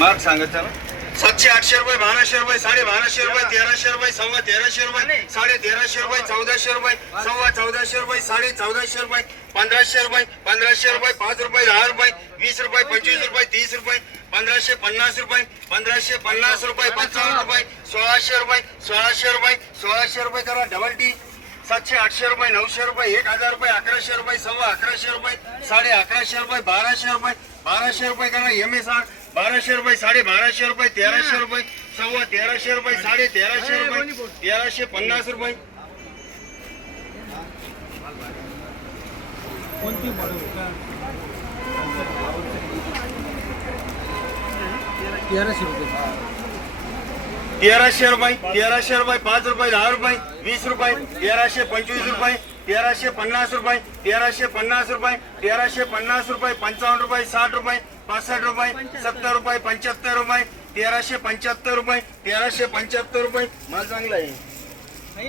Mark सांगत चला सातशे आठशे रुपये बाराशे रुपये साडे बाराशे रुपये तेराशे रुपये सव्वा तेराशे रुपये साडे तेराशे रुपये चौदाशे रुपये सव्वा चौदाशे रुपये साडे चौदाशे रुपये पंधराशे रुपये पंधराशे रुपये पाच रुपये दहा रुपये वीस रुपये पंचवीस रुपये तीस रुपये पंधराशे पन्नास रुपये पंधराशे पन्नास रुपये पंचावन्न रुपये सोळाशे रुपये सोळाशे रुपये सोळाशे रुपये करा डबल टी सातशे आठशे रुपये नऊशे रुपये एक हजार रुपये अकराशे रुपये सव्वा अकराशे रुपये साडे अकराशे रुपये बाराशे रुपये बाराशे रुपये करा एम एस आर बाराशे रुपये साडे बाराशे रुपये तेराशे रुपये सव्वा तेराशे रुपये साडे तेराशे रुपये तेराशे पन्नास रुपये. तेराशे रुपये. तेराशे रुपये तेराशे रुपये पाच रुपये दहा रुपये वीस रुपये तेराशे पंचवीस रुपये तेराशे पन्नास रुपये तेराशे पन्नास रुपये तेराशे पन्नास रुपये पंचावन्न रुपये साठ रुपये पासष्ट रुपये सत्तर रुपये पंच्याहत्तर रुपये तेराशे पंच्याहत्तर रुपये तेराशे पंच्याहत्तर रुपये. माल चांगला आहे. हे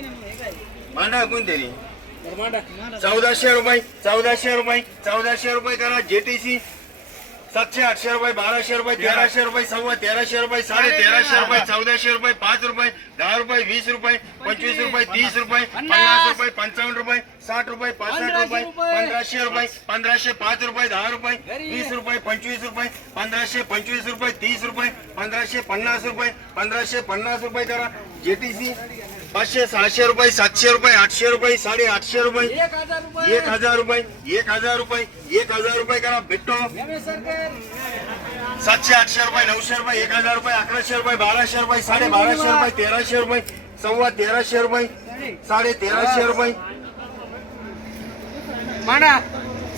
मांडा मांडा मांडा. चौदाशे रुपये चौदाशे रुपये चौदाशे रुपये करा जेटीसी. सातशे आठशे रुपये बाराशे रुपये तेराशे रुपये सव्वा तेराशे रुपये साडे तेराशे रुपये चौदाशे रुपये पाच रुपये दहा रुपये वीस रुपये पंचवीस रुपये तीस रुपये पन्नास रुपये पंचावन्न रुपये साठ रुपये पासष्ट रुपये पंधराशे रुपये पंधराशे पाच रुपये दहा रुपये वीस रुपये पंचवीस रुपये पंधराशे पंचवीस रुपये तीस रुपये पंधराशे पन्नास रुपये पंधराशे पन्नास रुपये करा जेटीसी पाचशे सहाशे रुपये सातशे रुपये आठशे रुपये साडे आठशे रुपये. एक हजार रुपये एक हजार रुपये एक हजार रुपये करा भेटतो. सातशे आठशे रुपये नऊशे रुपये एक हजार रुपये अकराशे रुपये बाराशे रुपये साडे बाराशे रुपये तेराशे रुपये सव्वा तेराशे रुपये साडे तेराशे रुपये. मांडा.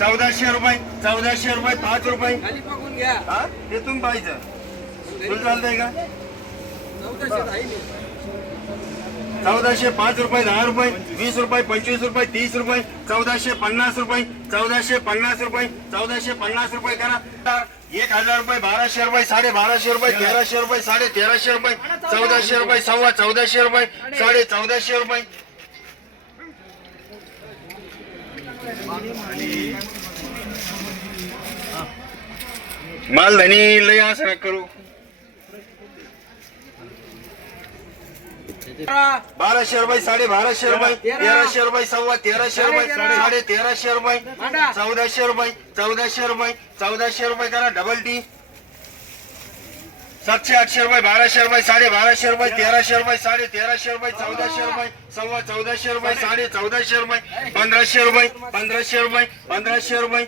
चौदाशे रुपये चौदाशे रुपये पाच रुपये. घ्या. हा? ते तुम्ही पाहिजे. का? चौदाशे पाच रुपये दहा रुपये वीस रुपये पंचवीस रुपये तीस रुपये चौदाशे पन्नास रुपये चौदाशे पन्नास रुपये चौदाशे पन्नास रुपये करा. एक हजार रुपये बाराशे रुपये साडे बाराशे रुपये तेराशे रुपये साडे तेराशे रुपये चौदाशे रुपये सव्वा चौदाशे रुपये साडे चौदाशे रुपये. माल धनी लय असं करू. बाराशे रुपये साडे बाराशे रुपये तेराशे रुपये सव्वा तेराशे रुपये साडे तेराशे रुपये चौदाशे रुपये चौदाशे रुपये चौदाशे रुपये करा डबल टी सातशे आठशे रुपये बाराशे रुपये साडे बाराशे रुपये तेराशे रुपये साडे तेराशे रुपये चौदाशे रुपये सव्वा चौदाशे रुपये साडे चौदाशे रुपये पंधराशे रुपये पंधराशे रुपये पंधराशे रुपये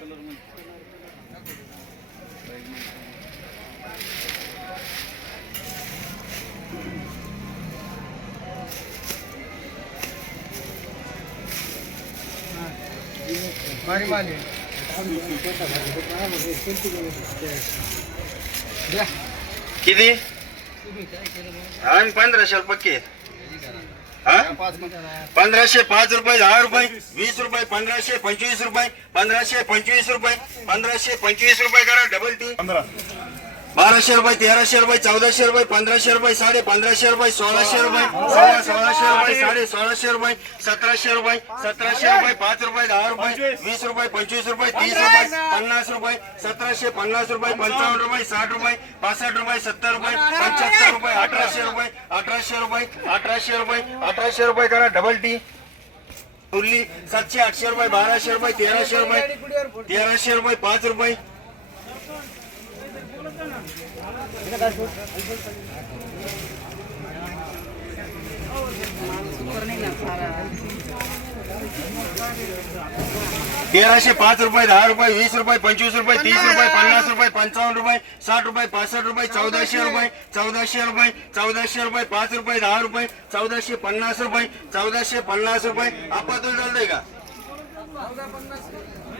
किती? पंधराशे पक्के. हा. पंधराशे पाच रुपये दहा रुपये वीस रुपये पंधराशे पंचवीस रुपये पंधराशे पंचवीस रुपये पंधराशे पंचवीस रुपये करा डबल टी. बाराशे रुपये तेराशे रुपये चौदाशे रुपये पंधराशे रुपये साडे पंधराशे रुपये सोळाशे रुपये सोळा सोळाशे रुपये साडे सोळाशे रुपये सतराशे रुपये सतराशे रुपये पाच रुपये दहा रुपये वीस रुपये पंचवीस रुपये तीस रुपये पन्नास रुपये सतराशे पन्नास रुपये पंचावन्न रुपये साठ रुपये पासष्ट रुपये सत्तर रुपये पंच्याहत्तर रुपये अठराशे रुपये अठराशे रुपये अठराशे रुपये अठराशे रुपये करा डबल टी उरली सातशे आठशे रुपये बाराशे रुपये तेराशे रुपये तेराशे रुपये पाच रुपये. तेराशे पाच रुपये दहा रुपये वीस रुपये पंचवीस रुपये तीस रुपये पन्नास रुपये पंचावन्न रुपये साठ रुपये पासष्ट रुपये चौदाशे रुपये चौदाशे रुपये चौदाशे रुपये पाच रुपये दहा रुपये चौदाशे पन्नास रुपये चौदाशे पन्नास रुपये. आपण तुला चालतंय का?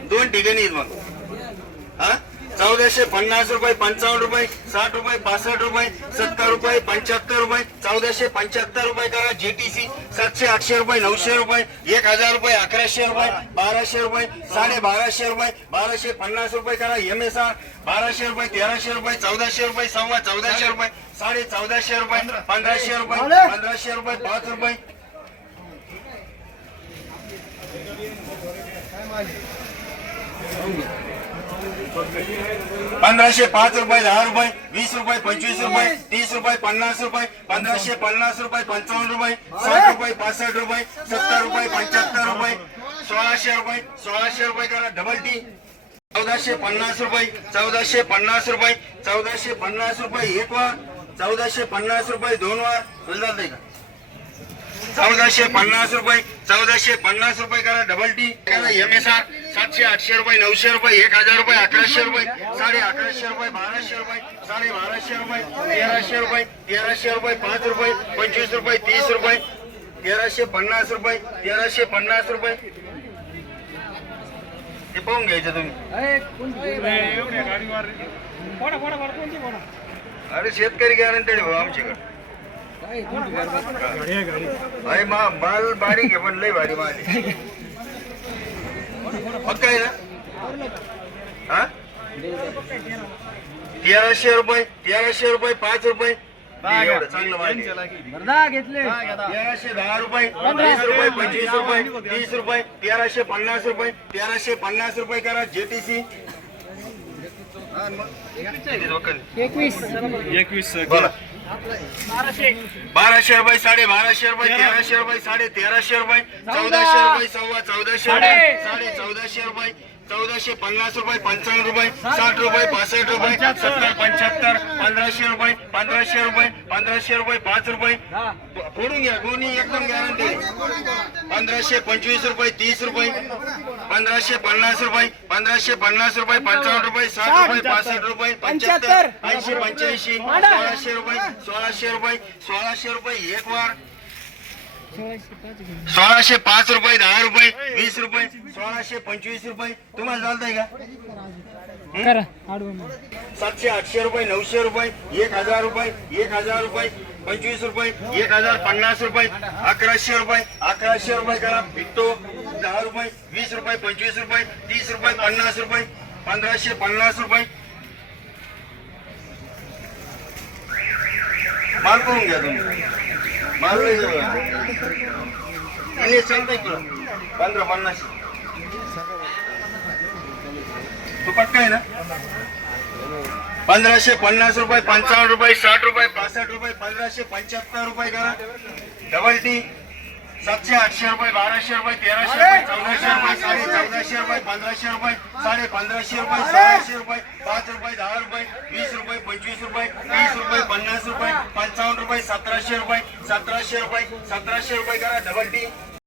दोन ठिकाणी मग. हा? चौदाशे पन्नास रुपये पंचावन्न रुपये साठ रुपये पासष्ट रुपये सत्तर रुपये पंच्याहत्तर रुपये चौदाशे पंच्याहत्तर रुपये करा जेटीसी सातशे आठशे रुपये नऊशे रुपये एक हजार रुपये अकराशे रुपये बाराशे रुपये साडे बाराशे रुपये बाराशे पन्नास रुपये करा एम एस आर बाराशे रुपये तेराशे रुपये चौदाशे रुपये सव्वा चौदाशे रुपये साडे चौदाशे रुपये पंधराशे रुपये पंधराशे रुपये पाच रुपये. पंधराशे पाच रुपये दहा रुपये वीस रुपये पंचवीस रुपये तीस रुपये पन्नास रुपये पंधराशे पन्नास रुपये पंचावन्न रुपये साठ रुपये पासष्ट रुपये सत्तर रुपये पंच्याहत्तर रुपये सोळाशे रुपये सोळाशे रुपये करा डबल टी चौदाशे पन्नास रुपये चौदाशे पन्नास रुपये चौदाशे पन्नास रुपये एक वार चौदाशे पन्नास रुपये दोन वार बोलणार नाही का चौदाशे पन्नास रुपये चौदाशे पन्नास रुपये करा डबल टी करा एम एस आर सातशे आठशे रुपये नऊशे रुपये एक हजार रुपये अकराशे रुपये साडे अकराशे रुपये बाराशे रुपये साडे बाराशे रुपये तेराशे रुपये तेराशे रुपये पाच रुपये पंचवीस रुपये तीस रुपये तेराशे पन्नास रुपये तेराशे पन्नास रुपये. ते पाहून घ्यायचं तुम्ही. अरे, शेतकरी गॅरंटेड भाऊ आमच्याकडे? अरे मा माल बारीक आहे पण लय भारी माल आहे. मग काय ना? हा? तेराशे रुपये तेराशे रुपये पाच रुपये. चांगलं माल दहा घेतले. तेराशे दहा रुपये वीस रुपये पंचवीस रुपये तीस रुपये तेराशे पन्नास रुपये तेराशे पन्नास रुपये करा जेटीसी. एकवीस. बोला. बाराशे. रुपये साडे बाराशे रुपये तेराशे रुपये साडे तेराशे रुपये चौदाशे रुपये सव्वा चौदाशे रुपये साडे. चौदाशे रुपये चौदाशे पन्नास रुपये पंचावन्न रुपये साठ रुपये. पासष्ट रुपये सत्तर पंच्याहत्तर पंधराशे रुपये पंधराशे रुपये पंधराशे रुपये पाच रुपये. फोडून घ्या दोन्ही एकदम गॅरंटी पंधराशे पंचवीस रुपये तीस रुपये पंधराशे पन्नास रुपये पंधराशे पन्नास रुपये पंचावन्न रुपये साठ रुपये पासष्ट रुपये पंच्याहत्तर ऐंशी पंच्याऐंशी सोळाशे रुपये सोळाशे रुपये सोळाशे रुपये एक वार. सोळाशे पाच रुपये दहा रुपये. सोळाशे पंचवीस रुपये. तुम्हाला चालतंय का? सातशे आठशे रुपये नऊशे रुपये एक हजार रुपये एक हजार रुपये पंचवीस रुपये एक हजार पन्नास रुपये अकराशे रुपये अकराशे रुपये करा. भिट्टो दहा रुपये वीस रुपये पंचवीस रुपये तीस रुपये पन्नास रुपये पंधराशे पन्नास रुपये. माल करून घ्या तुम्ही. माल. आणि चालतंय पंधरा पन्नास. तू पक्का आहे ना? पंधराशे पन्नास रुपये पंचावन्न रुपये साठ रुपये पासष्ट रुपये पंधराशे पंच्याहत्तर रुपये करा. डबल टी सातशे आठशे रुपये बाराशे रुपये तेराशे रुपये चौदाशे रुपये साडे चौदाशे रुपये पंधराशे रुपये साडे पंधराशे रुपये सोळाशे रुपये पाच रुपये दहा रुपये वीस रुपये पंचवीस रुपये तीस रुपये पन्नास रुपये पंचावन्न रुपये सतराशे रुपये सतराशे रुपये सतराशे रुपये करा. Double T